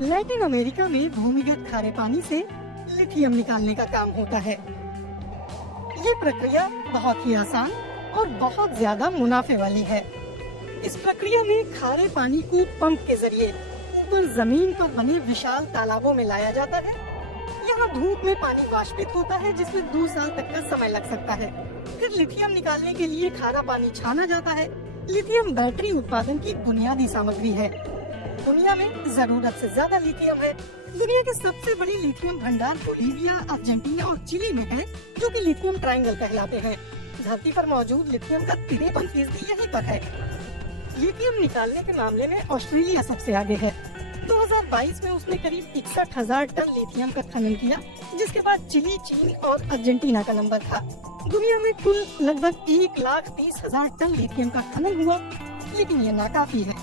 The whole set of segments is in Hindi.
लैटिन अमेरिका में भूमिगत खारे पानी से लिथियम निकालने का काम होता है। ये प्रक्रिया बहुत ही आसान और बहुत ज्यादा मुनाफे वाली है। इस प्रक्रिया में खारे पानी को पंप के जरिए ऊपर जमीन पर बने विशाल तालाबों में लाया जाता है। यहाँ धूप में पानी वाष्पित होता है, जिसमें 2 साल तक का समय लग सकता है। फिर लिथियम निकालने के लिए खारा पानी छाना जाता है। लिथियम बैटरी उत्पादन की बुनियादी सामग्री है। दुनिया में जरूरत से ज्यादा लिथियम है। दुनिया के सबसे बड़ी लिथियम भंडार बोलीविया, अर्जेंटीना और चिली में है, जो कि लिथियम ट्रायंगल कहलाते हैं। धरती पर मौजूद लिथियम का 53% यहीं पर है। लिथियम निकालने के मामले में ऑस्ट्रेलिया सबसे आगे है। 2022 में उसने करीब 61,000 टन लिथियम का खनन किया, जिसके बाद चिली, चीन और अर्जेंटीना का नंबर था। दुनिया में कुल लगभग 1,30,000 टन लिथियम का खनन हुआ, लेकिन ये नाकाफी है।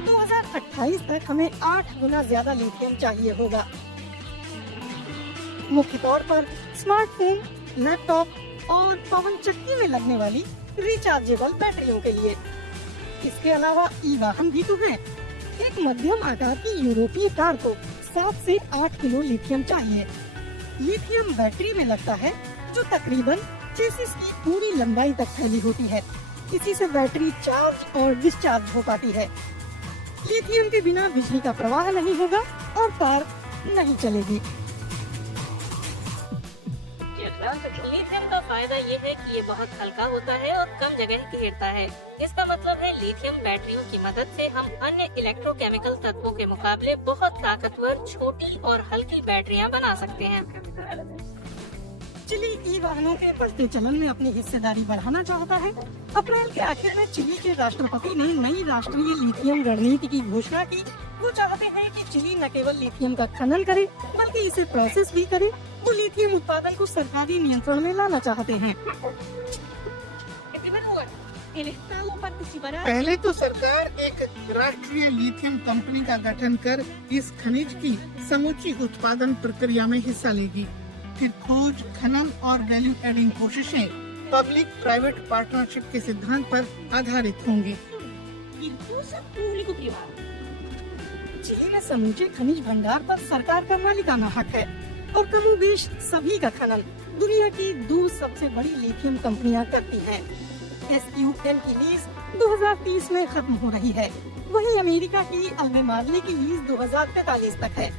2028 तक हमें 8 गुना ज्यादा लिथियम चाहिए होगा, मुख्य तौर पर स्मार्टफोन, लैपटॉप और पवन चक्की में लगने वाली रिचार्जेबल बैटरियों के लिए। इसके अलावा ई वाहन भी तो है। एक मध्यम आकार की यूरोपीय कार को 7 से 8 किलो लिथियम चाहिए। लिथियम बैटरी में लगता है, जो तकरीबन चेसिस की पूरी लंबाई तक फैली होती है। इसी से बैटरी चार्ज और डिस्चार्ज हो पाती है। लिथियम के बिना बिजली का प्रवाह नहीं होगा और कार नहीं चलेगी। लिथियम का फायदा ये है कि ये बहुत हल्का होता है और कम जगह घेरता है। इसका मतलब है लिथियम बैटरियों की मदद से हम अन्य इलेक्ट्रोकेमिकल तत्वों के मुकाबले बहुत ताकतवर, छोटी और हल्की बैटरियां बना सकते हैं। चिली ई वाहनों के बढ़ते चलन में अपनी हिस्सेदारी बढ़ाना चाहता है। अप्रैल के आखिर में चिली के राष्ट्रपति ने नई राष्ट्रीय लिथियम रणनीति की घोषणा की। वो चाहते हैं कि चिली न केवल लिथियम का खनन करे, बल्कि इसे प्रोसेस भी करे। वो लिथियम उत्पादन को सरकारी नियंत्रण में लाना चाहते हैं। पहले तो सरकार एक राष्ट्रीय लिथियम कंपनी का गठन कर इस खनिज की समूची उत्पादन प्रक्रिया में हिस्सा लेगी। फिर खोज, खनन और वैल्यू एडिंग कोशिशें पब्लिक प्राइवेट पार्टनरशिप के सिद्धांत पर आधारित होंगी। चिली में समूचे खनिज भंडार पर सरकार का मालिकाना हक है और कमोबेश सभी का खनन दुनिया की 2 सबसे बड़ी लिथियम कंपनियां करती हैं। SQM की लीज 2030 में खत्म हो रही है। वहीं अमेरिका की अल्बेमार्ले की लीज 2043 तक है।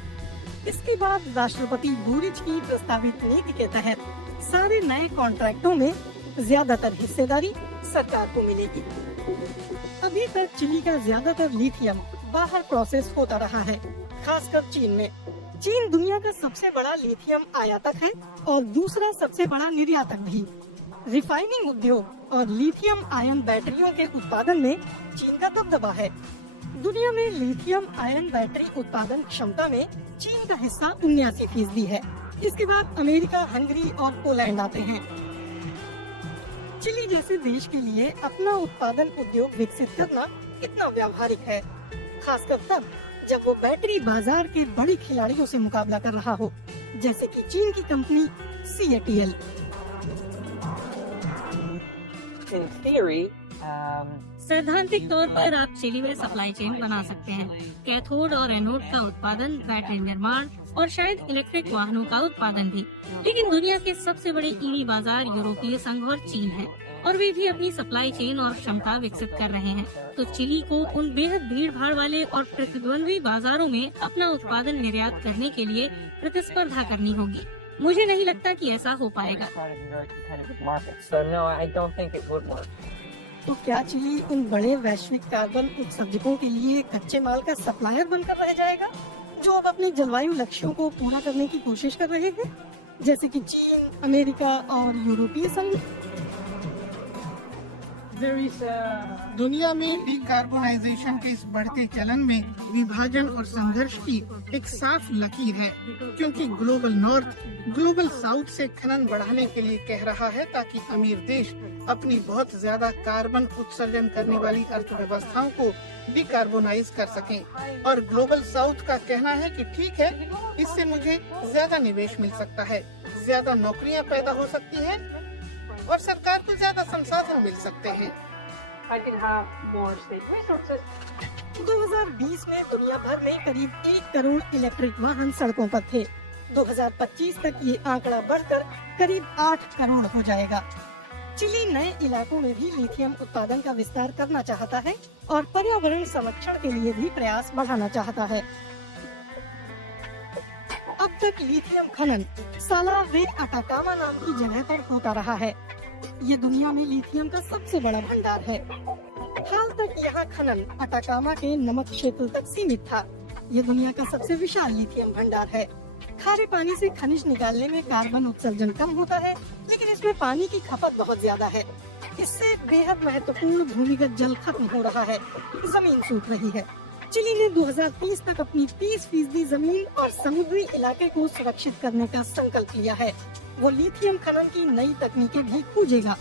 इसके बाद राष्ट्रपति बुरिच की प्रस्तावित नीति के तहत सारे नए कॉन्ट्रैक्टों में ज्यादातर हिस्सेदारी सरकार को मिलेगी। अभी तक चिली का ज्यादातर लिथियम बाहर प्रोसेस होता रहा है, खासकर चीन में। चीन दुनिया का सबसे बड़ा लिथियम आयातक है और दूसरा सबसे बड़ा निर्यातक भी। रिफाइनिंग उद्योग और लिथियम आयन बैटरियों के उत्पादन में चीन का दबदबा है। दुनिया में लिथियम आयन बैटरी उत्पादन क्षमता में चीन का हिस्सा 79% है। इसके बाद अमेरिका, हंगरी और पोलैंड आते हैं। चिली जैसे देश के लिए अपना उत्पादन उद्योग विकसित करना इतना व्यावहारिक है, खासकर तब जब वो बैटरी बाजार के बड़े खिलाड़ियों से मुकाबला कर रहा हो, जैसे कि चीन की कंपनी CATL। सैद्धांतिक तौर पर आप चिली में सप्लाई चेन बना सकते हैं। कैथोड और एनोड का उत्पादन, बैटरी निर्माण और शायद इलेक्ट्रिक वाहनों का उत्पादन भी। लेकिन दुनिया के सबसे बड़े EV बाजार यूरोपीय संघ और चीन है, और वे भी अपनी सप्लाई चेन और क्षमता विकसित कर रहे हैं। तो चिली को उन बेहद भीड़ भाड़ वाले और प्रतिद्वंद्वी बाजारों में अपना उत्पादन निर्यात करने के लिए प्रतिस्पर्धा करनी होगी। मुझे नहीं लगता कि ऐसा हो पाएगा। तो क्या चिली उन बड़े वैश्विक कार्बन उत्सर्जकों के लिए कच्चे माल का सप्लायर बनकर रह जाएगा, जो अब अपने जलवायु लक्ष्यों को पूरा करने की कोशिश कर रहे हैं, जैसे कि चीन, अमेरिका और यूरोपीय संघ? दुनिया में डिकार्बोनाइजेशन के इस बढ़ते चलन में विभाजन और संघर्ष की एक साफ लकीर है, क्योंकि ग्लोबल नॉर्थ ग्लोबल साउथ से खनन बढ़ाने के लिए कह रहा है, ताकि अमीर देश अपनी बहुत ज्यादा कार्बन उत्सर्जन करने वाली अर्थव्यवस्थाओं को डिकार्बोनाइज कर सकें। और ग्लोबल साउथ का कहना है कि ठीक है, इससे मुझे ज्यादा निवेश मिल सकता है, ज्यादा नौकरियां पैदा हो सकती हैं और सरकार को ज्यादा संसाधन मिल सकते हैं। 2020 में दुनिया भर में करीब 1 करोड़ इलेक्ट्रिक वाहन सड़कों पर थे। 2025 तक ये आंकड़ा बढ़कर करीब 8 करोड़ हो जाएगा। चिली नए इलाकों में भी लिथियम उत्पादन का विस्तार करना चाहता है और पर्यावरण संरक्षण के लिए भी प्रयास बढ़ाना चाहता है। अब तक लिथियम खनन साला वे अटाकामा नाम की जगह पर होता रहा है। ये दुनिया में लिथियम का सबसे बड़ा भंडार है। हाल तक यहाँ खनन अटाकामा के नमक क्षेत्र तक सीमित था। ये दुनिया का सबसे विशाल लिथियम भंडार है। खारे पानी से खनिज निकालने में कार्बन उत्सर्जन कम होता है, लेकिन इसमें पानी की खपत बहुत ज्यादा है। इससे बेहद महत्वपूर्ण भूमिगत जल खत्म हो रहा है, जमीन सूख रही है। चिली ने 2030 तक अपनी 30% जमीन और समुद्री इलाके को सुरक्षित करने का संकल्प लिया है। वो लिथियम खनन की नई तकनीकें भी खोजेगा।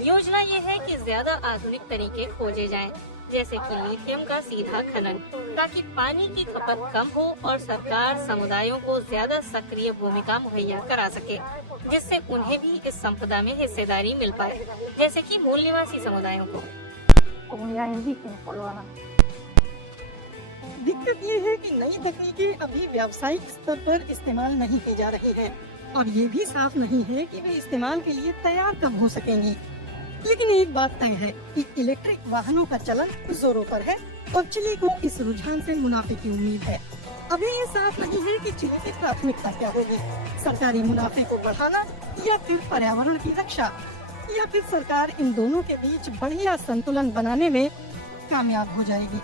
योजना ये है कि ज्यादा आधुनिक तरीके खोजे जाएं, जैसे कि लिथियम का सीधा खनन, ताकि पानी की खपत कम हो और सरकार समुदायों को ज्यादा सक्रिय भूमिका मुहैया करा सके, जिससे उन्हें भी इस संपदा में हिस्सेदारी मिल पाए, जैसे कि मूल निवासी समुदायों को। दिक्कत ये है कि नई तकनीकें अभी व्यावसायिक स्तर पर इस्तेमाल नहीं की जा रही है और ये भी साफ नहीं है कि वे इस्तेमाल के लिए तैयार कब हो सकेंगी। लेकिन एक बात तय है कि इलेक्ट्रिक वाहनों का चलन जोरों पर है और चिली को इस रुझान से मुनाफे की उम्मीद है। अभी ये साफ नहीं है कि चिली की प्राथमिकता क्या होगी, सरकारी मुनाफे को बढ़ाना या फिर पर्यावरण की रक्षा, या फिर सरकार इन दोनों के बीच बढ़िया संतुलन बनाने में कामयाब हो जाएगी।